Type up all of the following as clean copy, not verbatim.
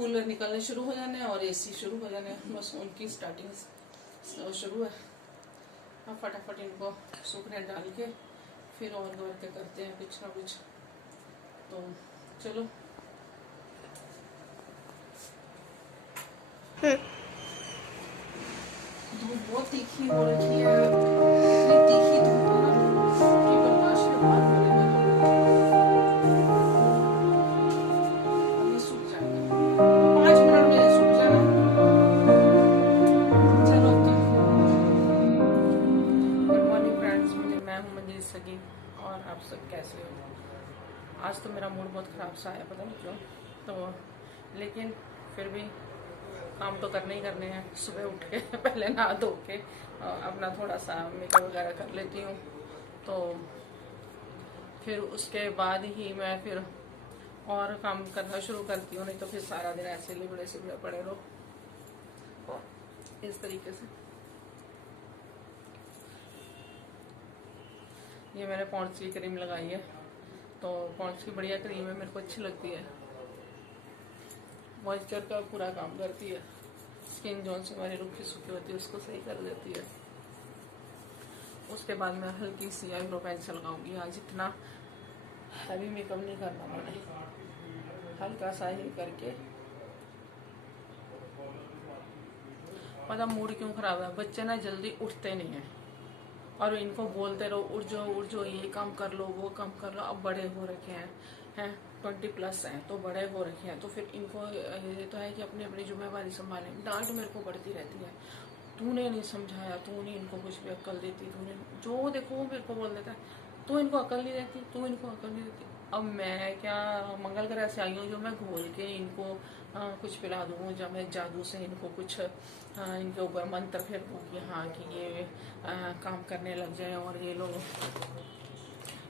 Cooler निकलने शुरू हो जाने और एसी शुरू हो जाने, बस उनकी स्टार्टिंग शुरू है। अब फटाफट इनको सूखने डाल के फिर और वर्क करते हैं कुछ ना कुछ। तो चलो। धूप बहुत तीखी हो रखी है, इतनी तीखी धूप है ना कि बर्दाश्त के बाहर हो रही है। ये सूख जाएगा, 5 मिनट में सूख जाना। चलो गुड मॉर्निंग फ्रेंड्स, मैं हूँ मंजीत सगी और आप सब कैसे हो। आज तो मेरा मूड बहुत ख़राब सा है, पता नहीं क्यों। तो लेकिन फिर भी काम तो करने ही करने हैं। सुबह उठ के पहले नहा धो के अपना थोड़ा सा मेकअप वगैरह कर लेती हूँ, तो फिर उसके बाद ही मैं फिर और काम करना शुरू करती हूँ। नहीं तो फिर सारा दिन ऐसे लिबड़े सिबड़े पड़े रहो इस तरीके से। ये मैंने पॉन्ड्स की क्रीम लगाई है, तो पॉन्ड्स की बढ़िया क्रीम है, मेरे को अच्छी लगती है। मॉइस्चर का पूरा काम करती है, स्किन जोन से हमारी रुखी सूखी होती है उसको सही कर देती है। उसके बाद मैं हल्की सी आईब्रो पेंसिल लगाऊंगी। आज इतना हैवी मेकअप नहीं करना मैंने, हल्का सा ही करके। पता मूड क्यों खराब है, बच्चे ना जल्दी उठते नहीं हैं और इनको बोलते रहो उठ जाओ, ये काम कर लो वो काम कर लो। अब बड़े हो रखे हैं 20+ हैं, तो बड़े हो रखे हैं, तो फिर इनको ये तो है कि अपनी अपनी जिम्मेवारी संभालें। डांट मेरे को पड़ती रहती है, तूने नहीं समझाया, तूने इनको कुछ भी अक्ल देती, तूने जो देखो वो मेरे को बोल देता है, तू इनको अक्ल नहीं देती, तू इनको अक्ल नहीं देती। अब मैं क्या मंगल ग्रह से आई हूँ जो मैं घोल के इनको कुछ पिला दूँ, जब मैं जादू से इनको कुछ इनके ऊपर मंत्र फेर दूँ कि हाँ कि ये काम करने लग जाए और ये लोग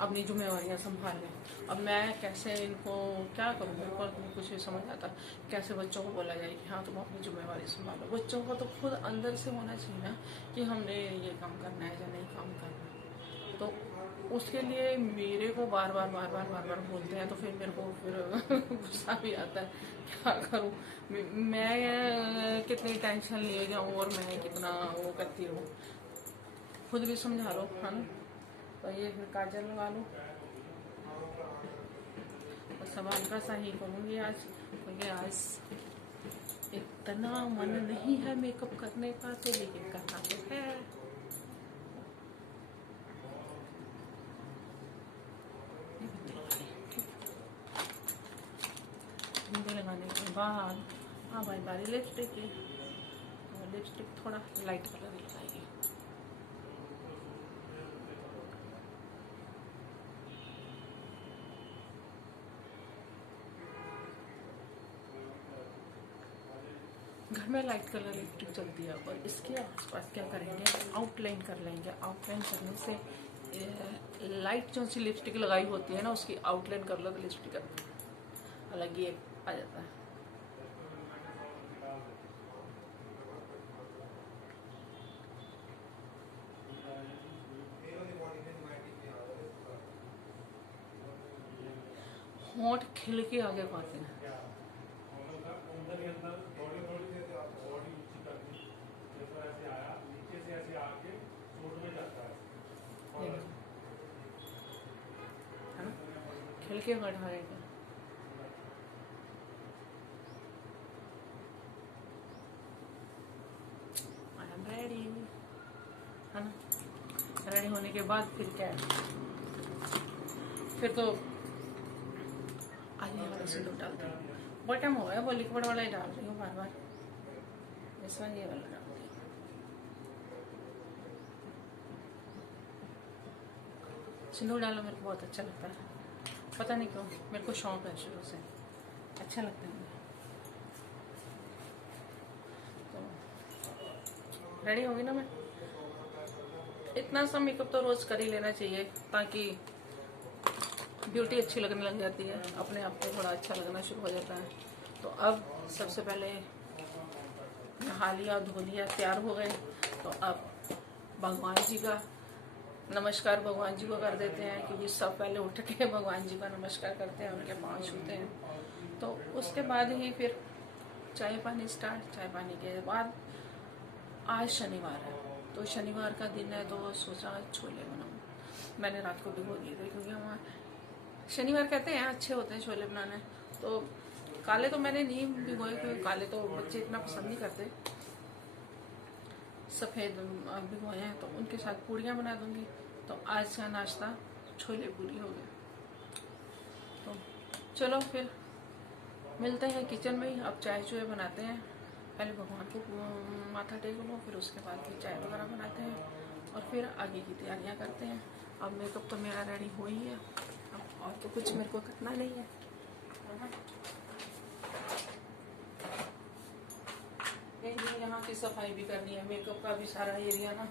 अपनी जिम्मेवारियाँ संभाल लें। अब मैं कैसे इनको क्या करूँ, मेरे को कुछ नहीं समझ आता। कैसे बच्चों को बोला जाए कि हाँ तुम अपनी जिम्मेवारी संभालो। बच्चों को तो खुद अंदर से होना चाहिए ना कि हमने ये काम करना है या नहीं काम करना है। तो उसके लिए मेरे को बार बार बोलते हैं, तो फिर मेरे को फिर गुस्सा भी आता है। क्या करूँ मैं, कितनी टेंशन लिए जाऊँ और मैं कितना वो करती रहूँ। खुद भी समझा लो, है ना। तो ये फिर काजल लगा लूँ और सब हल्का सा ही करूँगी आज, क्योंकि आज इतना मन नहीं है मेकअप करने का, तो लेकिन करना तो है। बिंदी लगाने के बाद अब आई बारी लिपस्टिक की। लिपस्टिक थोड़ा लाइट कलर लगाएगी। घर में लाइट कलर लिपस्टिक चलती है, और इसके आसपास क्या करेंगे, आउटलाइन कर लेंगे। आउटलाइन करने से लाइट जो सी लिपस्टिक लगाई होती है ना, उसकी आउटलाइन कर लो तो लिपस्टिक अलग ही आ जाता है। होंठ खिल के आगे पाते हैं। खिल के बढ़ाएगा। आई एम रेडी, है ना। रेडी होने के बाद फिर क्या है, फिर तो आगे वाला सिंदूर डालती हूँ। बहुत टाइम हो गया वो लिक्विड वाला ही डाल रही हूँ बार बार, इस बार ये वाला डाल रही हूँ। सिंदूर डालना मेरे को बहुत अच्छा लगता है, पता नहीं क्यों, मेरे को शौक है शुरू से, अच्छा लगता है मुझे। तो रेडी होगी ना मैं। इतना सा मेकअप तो रोज कर ही लेना चाहिए, ताकि ब्यूटी अच्छी लगने लग जाती है, अपने आप को थोड़ा अच्छा लगना शुरू हो जाता है। तो अब सबसे पहले नहा लिया, धो लिया, तैयार हो गए, तो अब भगवान जी का नमस्कार भगवान जी को कर देते हैं, क्योंकि सब पहले उठ के भगवान जी का नमस्कार करते हैं, उनके पाँव छूते हैं। तो उसके बाद ही फिर चाय पानी स्टार्ट। चाय पानी के बाद आज शनिवार है, तो शनिवार का दिन है, तो सोचा छोले बनाऊँ। मैंने रात को भिगो दिए थे, क्योंकि हमारे शनिवार कहते हैं अच्छे होते हैं छोले बनाने। तो काले तो मैंने नहीं भिगोए, क्योंकि काले तो बच्चे इतना पसंद नहीं करते। सफ़ेद भिगोए हैं, तो उनके साथ पूड़ियाँ बना दूंगी। तो आज का नाश्ता छोले पूरी हो गया। तो चलो फिर मिलते हैं किचन में ही। अब चाय चूहे बनाते हैं। पहले भगवान को माथा टेक लो, फिर उसके बाद फिर चाय वगैरह बनाते हैं और फिर आगे की तैयारियां करते हैं। अब मेकअप तो मेरा रेडी हो ही है, अब और तो कुछ मेरे को करना नहीं है। यहाँ की सफाई भी करनी है, मेकअप का भी सारा एरिया ना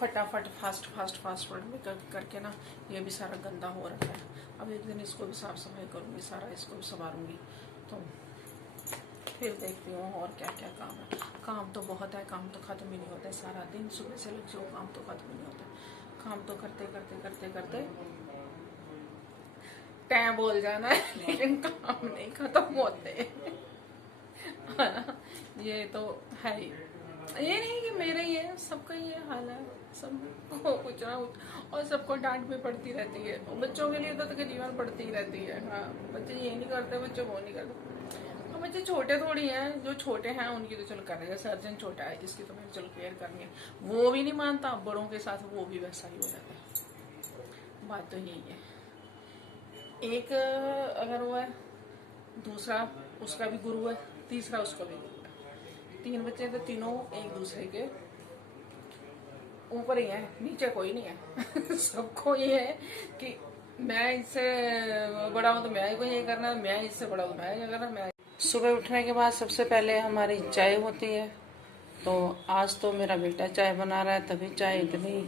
फटाफट फास्ट मेकअप करके ना ये भी सारा गंदा हो रखा है। अब एक दिन इसको भी साफ सफाई करूँगी, सारा इसको भी संवारूंगी। तो फिर देखती हूँ और क्या क्या काम है। काम तो बहुत है, काम तो ख़त्म ही नहीं होता है। सारा दिन सुबह से लग जाओ, काम तो ख़त्म ही नहीं होता है। काम तो करते करते करते करते टाइम बोल जाना है, लेकिन काम नहीं ख़त्म होते। ये तो है ही, ये नहीं कि मेरा ही है, सबका ये हाल है। सबको कुछ ना कुछ, और सबको डांट भी पड़ती रहती है। और बच्चों के लिए तो तकरीबन पड़ती ही रहती है। हाँ, बच्चे ये नहीं करते, बच्चे वो नहीं करते। तो बच्चे छोटे थोड़ी हैं, जो छोटे हैं उनकी तो चलो कर रहे हैं। सर्जन छोटा है, इसकी तो मैंने चलो केयर करनी है, वो भी नहीं मानता। बड़ों के साथ वो भी वैसा ही हो जाता है। बात तो यही है। एक अगर वो है, दूसरा उसका भी गुरु है, तीसरा उसका भी गुरु है। 3 बच्चे तो तीनों एक दूसरे के ऊपर ही है, नीचे कोई नहीं है। सबको ये है कि मैं इससे बड़ा हूँ तो मैं को ये करना, मैं इससे बड़ा हूँ मैं ये करना। मैं सुबह उठने के बाद सबसे पहले हमारी चाय होती है। तो आज तो मेरा बेटा चाय बना रहा है, तभी चाय इतनी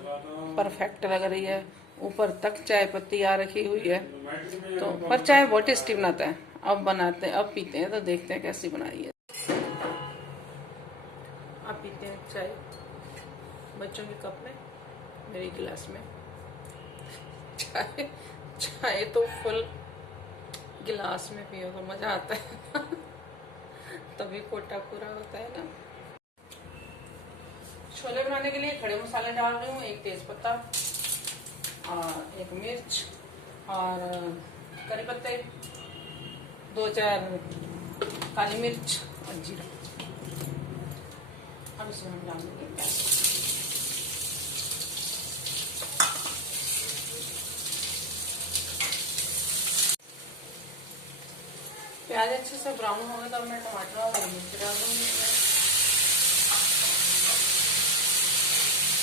परफेक्ट लग रही है। ऊपर तक चाय पत्ती आ रखी हुई है। तो पर चाय बहुत टेस्टी बनाता है। अब बनाते हैं, अब पीते हैं, तो देखते हैं कैसी बनाई है। अब पीते हैं चाय बच्चों के कप में, मेरे गिलास में। चाय तो फुल गिलास में पियो तो मजा आता है। तभी कोटा पूरा होता है ना। छोले बनाने के लिए खड़े मसाले डाल रही हूँ। 1 तेज पत्ता और 1 मिर्च और करी पत्ते, 2-4 काली मिर्च और जीरा। अब इसमें हम डाल देंगे प्याज। प्याज अच्छे से ब्राउन हो गए तो मैं टमाटर और मिर्च डाल दूंगी इसमें।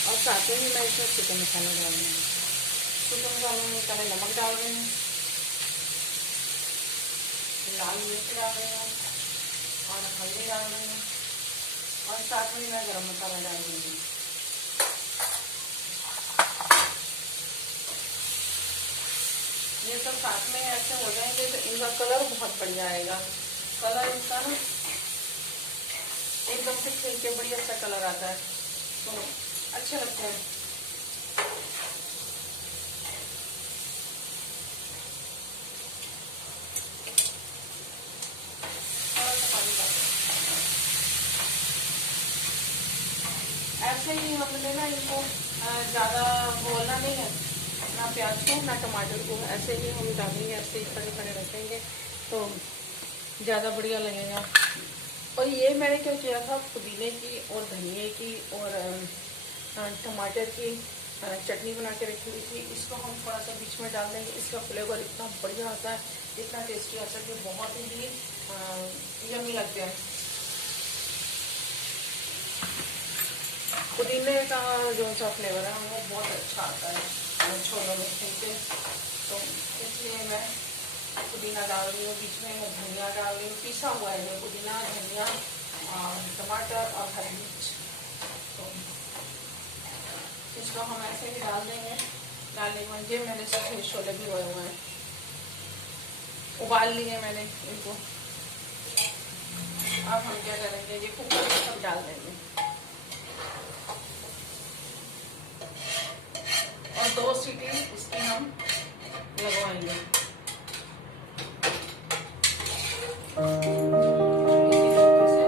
और साथ ही मैं इसमें चिकन मसाला डाल दूंगी। चिकन मसाले में पहले नमक डाल रही हूँ, लाल मिर्च डाल रही हूँ और हल्दी डाल रही हूँ, और साथ में मैं गरम मसाला डाल दूंगी। ये सब साथ में ऐसे हो जाएंगे तो इनका कलर बहुत बढ़िया आएगा। कलर इनका ना एकदम से खिल के बढ़िया अच्छा कलर आता है, तो अच्छे लगते हैं। ऐसे ही हमने ना इनको ज़्यादा भूनना नहीं है, ना प्याज को ना टमाटर को। ऐसे ही हम डालेंगे, ऐसे ही खड़े खड़े रखेंगे तो ज़्यादा बढ़िया लगेगा। और ये मैंने क्या किया था, पुदीने की और धनिए की और टमाटर की चटनी बना के रखी हुई थी। इसको हम थोड़ा सा बीच में डाल देंगे। इसका फ्लेवर इतना बढ़िया आता है, इतना टेस्टी आता है कि बहुत ही यम्मी लगता है। पुदीने का जो सा फ्लेवर है वो बहुत अच्छा आता है छोलों में खिलके। तो इसलिए मैं पुदीना डाल रही हूँ बीच में, धनिया डाल रही हूँ, पिसा हुआ है ये पुदीना, धनिया और टमाटर और हरी मिर्च। तो इसको हम ऐसे ही डाल देंगे। डालने के बाद ये मैंने सफेद छोले भी रोए हुए हैं, उबाल लिए मैंने इनको। अब हम क्या करेंगे, ये कुकर में सब डाल देंगे और 2 सीटी इसकी हम लगवाएंगे। इसी तरीके से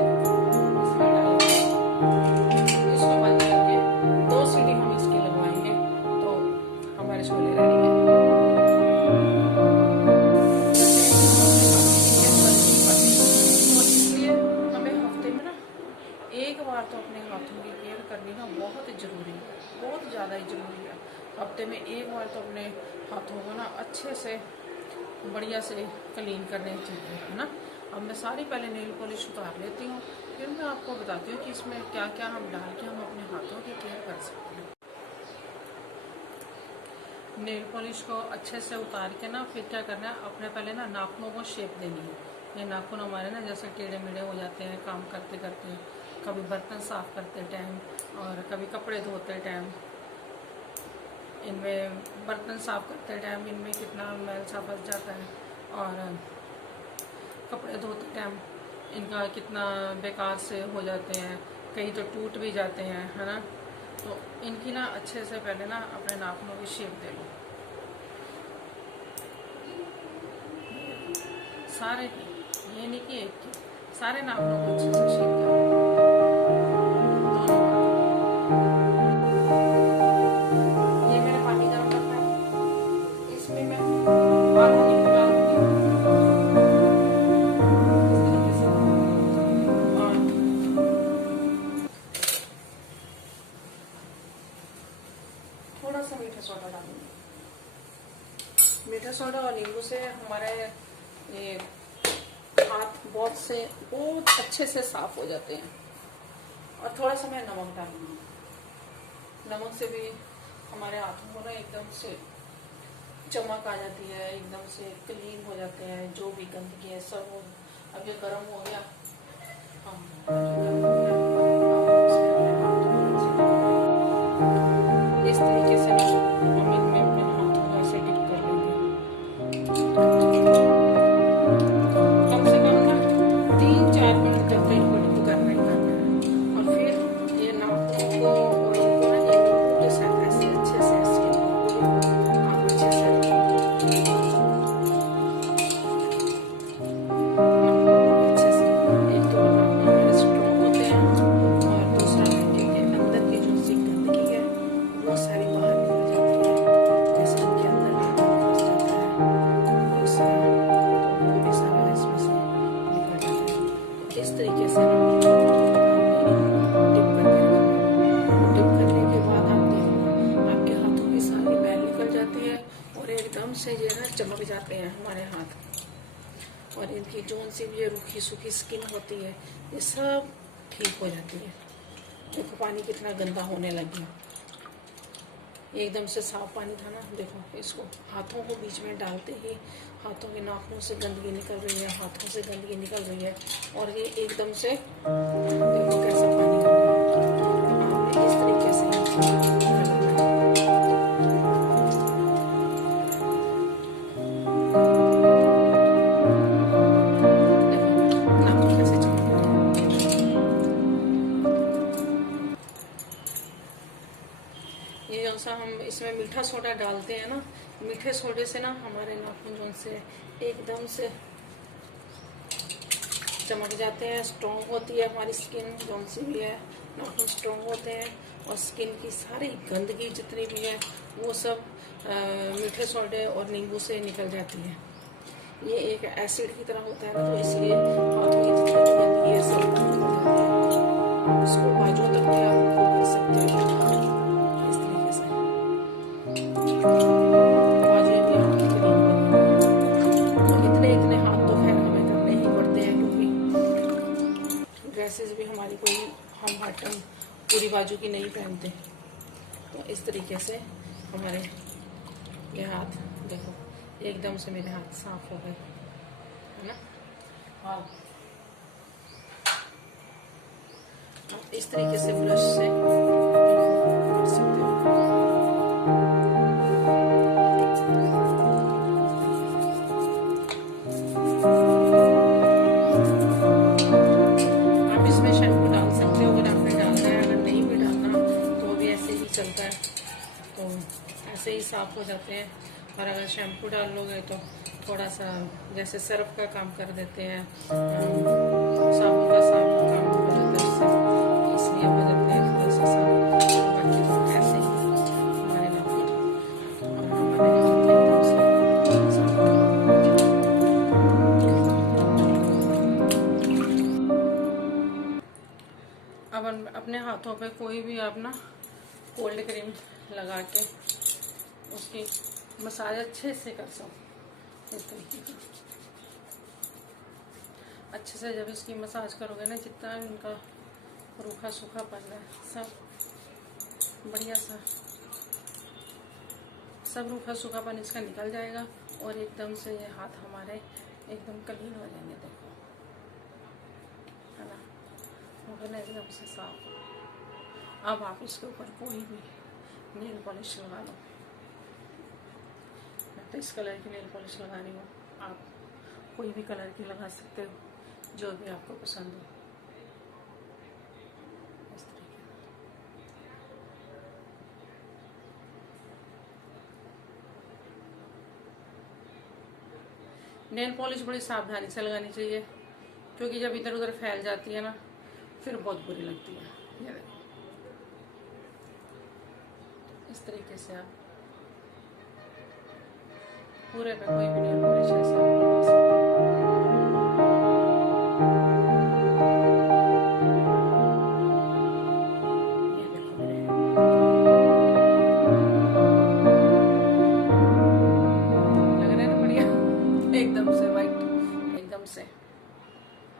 बार तो अपने हाथों की केयर करनी ना बहुत ज़रूरी है, बहुत ज़्यादा ही ज़रूरी है। हफ्ते में एक बार तो अपने हाथों को ना अच्छे से बढ़िया से क्लीन करने चाहिए, है ना। अब मैं सारी पहले नेल पॉलिश उतार लेती हूँ, फिर मैं आपको बताती हूँ कि इसमें क्या क्या हम डाल के हम अपने हाथों की केयर कर सकते हैं। नेल पॉलिश को अच्छे से उतार के ना फिर क्या करना है, अपने पहले ना नाखूनों को शेप देनी है। ये नाखून हमारे ना जैसे टेढ़े मेढ़े हो जाते हैं काम करते करते, कभी बर्तन साफ करते टाइम और कभी कपड़े धोते टाइम। इनमें बर्तन साफ करते टाइम इनमें कितना मैल सा फंस जाता है, और कपड़े धोते टाइम इनका कितना बेकार से हो जाते हैं, कहीं तो टूट भी जाते हैं, है ना। तो इनकी ना अच्छे से पहले ना अपने नाखूनों की शेप दे लो, सारे की, ये नहीं कि एक की, सारे नाखूनों को अच्छे से शेप दो। ये मैंने पानी गर्म रखा है, इसमें मैं हार्मोनियम डाल दूंगी इस तरीके से, और थोड़ा सा मीठा सोडा डालूंगी। मीठा सोडा और नींबू से हमारे ये हाथ बहुत अच्छे से साफ हो जाते हैं। और थोड़ा सा मैं नमक डालूंगी, नमक से भी हमारे हाथों को ना एकदम से चमक आ जाती है, एकदम से क्लीन हो जाते हैं, जो भी गंदगी है सब हो। अब ये गर्म हो गया, हाँ गर्म हो गया, इस तरीके से हम इनमें अपने हाथों को ऐसे डिप कर लेंगे। कम से कम ना 3-4 मिनट तक इनको डिप करना ही करना है। और फिर ये नाखूनों को और इनको ना ये नींबू के साथ ऐसे अच्छे से आप अच्छे से अच्छे से, एक तो नाखून हमारे स्ट्रॉन्ग होते हैं और दूसरा इनके अंदर की जो सी गंदगी है वो सारी बाहर निकल जाती है। जैसे इनके अंदर फंस जाता है वो सारा, तो वो भी सारा इसमें से निकल जाता है। इस तरीके से ना हमें डिप करके रखना है। डिप करने के बाद आप देखो आपके हाथों की सारी मैल निकल जाती है और एकदम से ये ना चमक जाते हैं हमारे हाथ। और इनकी जोन सी भी ये रूखी सूखी स्किन होती है ये सब ठीक हो जाती है। देखो पानी कितना गंदा होने लग गया, एकदम से साफ पानी था ना। देखो इसको हाथों को बीच में डालते ही हाथों के नाखूनों से गंदगी निकल रही है, हाथों से गंदगी निकल रही है, और ये एकदम से देखो कैसा पानी हो गया। आपने इस तरीके से ये जो सा हम इसमें मीठा सोडा डालते हैं ना, मीठे सोडे से ना हमारे नाखून जो से एकदम से चमक जाते हैं, स्ट्रॉन्ग होती है हमारी स्किन, जो सी भी है नाखून स्ट्रॉन्ग होते हैं और स्किन की सारी गंदगी जितनी भी है वो सब मीठे सोडे और नींबू से निकल जाती है। ये एक एसिड की तरह होता है ना, तो इसलिए हाथों की जितनी भी गंदगी है सब निकल जाती है। आप इसको बाजुओं तक भी आप कर सकते हो इस तरीके से। बाजुएं भी आपकी क्लीन बनेगी। तो इतने हाथ तो खैर हमें करने ही पड़ते हैं, क्योंकि ड्रेसेस भी हमारी कोई हम हर टाइम पूरी बाजू की नहीं पहनते। तो इस तरीके से हमारे ये हाथ देखो एकदम से मेरे हाथ साफ हो गए, है ना। और आप इस तरीके से ब्रश से कर सकते हो। आप इसमें शैम्पू डाल सकते हो अगर आपने डालना है, अगर नहीं भी डालना तो भी ऐसे ही चलता है, तो ऐसे ही साफ हो जाते हैं। और अगर शैम्पू डाल लोगे तो थोड़ा सा जैसे सर्फ का काम कर देते हैं, साबुन का काम हो जाता है उससे, इसलिए बदलते हैं थोड़ा सा साबुन। बाकी तो ऐसे ही हमारे नाखून और हमारे हाथ एकदम से साफ। अब अपने हाथों पे कोई भी आप ना कोल्ड क्रीम लगा के उसकी मसाज अच्छे से कर सको। इस तरीके का अच्छे से जब इसकी मसाज करोगे ना, जितना भी इनका रूखा सूखापन है सब बढ़िया सा, सब रूखा सूखापन इसका निकल जाएगा और एकदम से ये हाथ हमारे एकदम क्लीन हो जाएंगे। देखो है ना, हो गया ना एकदम से साफ। अब आप इसके ऊपर कोई भी नेल पॉलिश लगा लो। मैं तो इस कलर की नेल पॉलिश लगा रही हूँ, आप कोई भी कलर की लगा सकते हो, जो भी आपको पसंद हो। इस तरीके से नेल पॉलिश बड़ी सावधानी से लगानी चाहिए, क्योंकि जब इधर उधर फैल जाती है ना फिर बहुत बुरी लगती है। ये देखो इस तरीके से आप पूरे पे कोई भी नेल पॉलिश ऐसे आप लगा सकते हैं। ये देखो मेरे लग रहा है ना बढ़िया, एकदम से वाइट, एकदम से।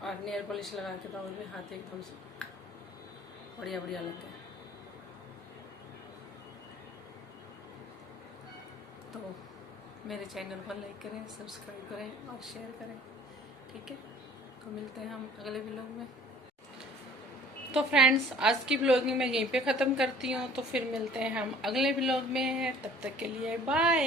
और नेल पॉलिश लगा के तो और भी हाथ एकदम से बढ़िया बढ़िया लगता है। तो मेरे चैनल को लाइक करें, सब्सक्राइब करें और शेयर करें, ठीक है। तो मिलते हैं हम अगले व्लॉग में। तो फ्रेंड्स, आज की व्लॉगिंग मैं यहीं पे ख़त्म करती हूँ, तो फिर मिलते हैं हम अगले व्लॉग में। तब तक के लिए बाय।